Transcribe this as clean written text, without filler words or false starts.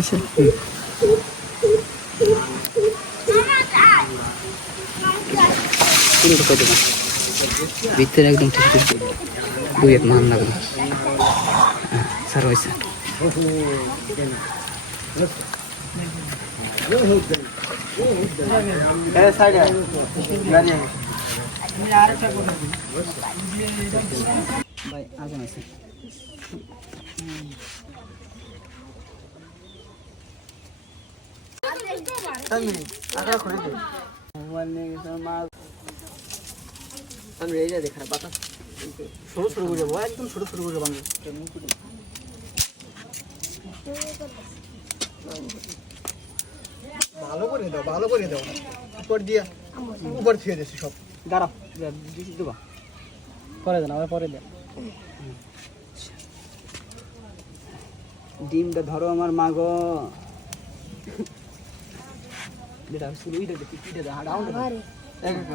হয়েছে ভিতরে একদম ঠিক ঠিক দুই এক মান লাগলো স্যার হয়েছে ভাই আগুন আছে আমি এই যা দেখা বাতাস ছোট ছোট করে যাবো একদম ছোট ছোট করে বাংলা ভালো করে দাও উপর দিয়ে উপর থেকে দিচ্ছি সব দাঁড়াও দেবা পরে দেন আবার পরে দেন ডিমটা ধরো আমার মা গো বেটা শুরুই দেখি পিঠে দা হাড়াও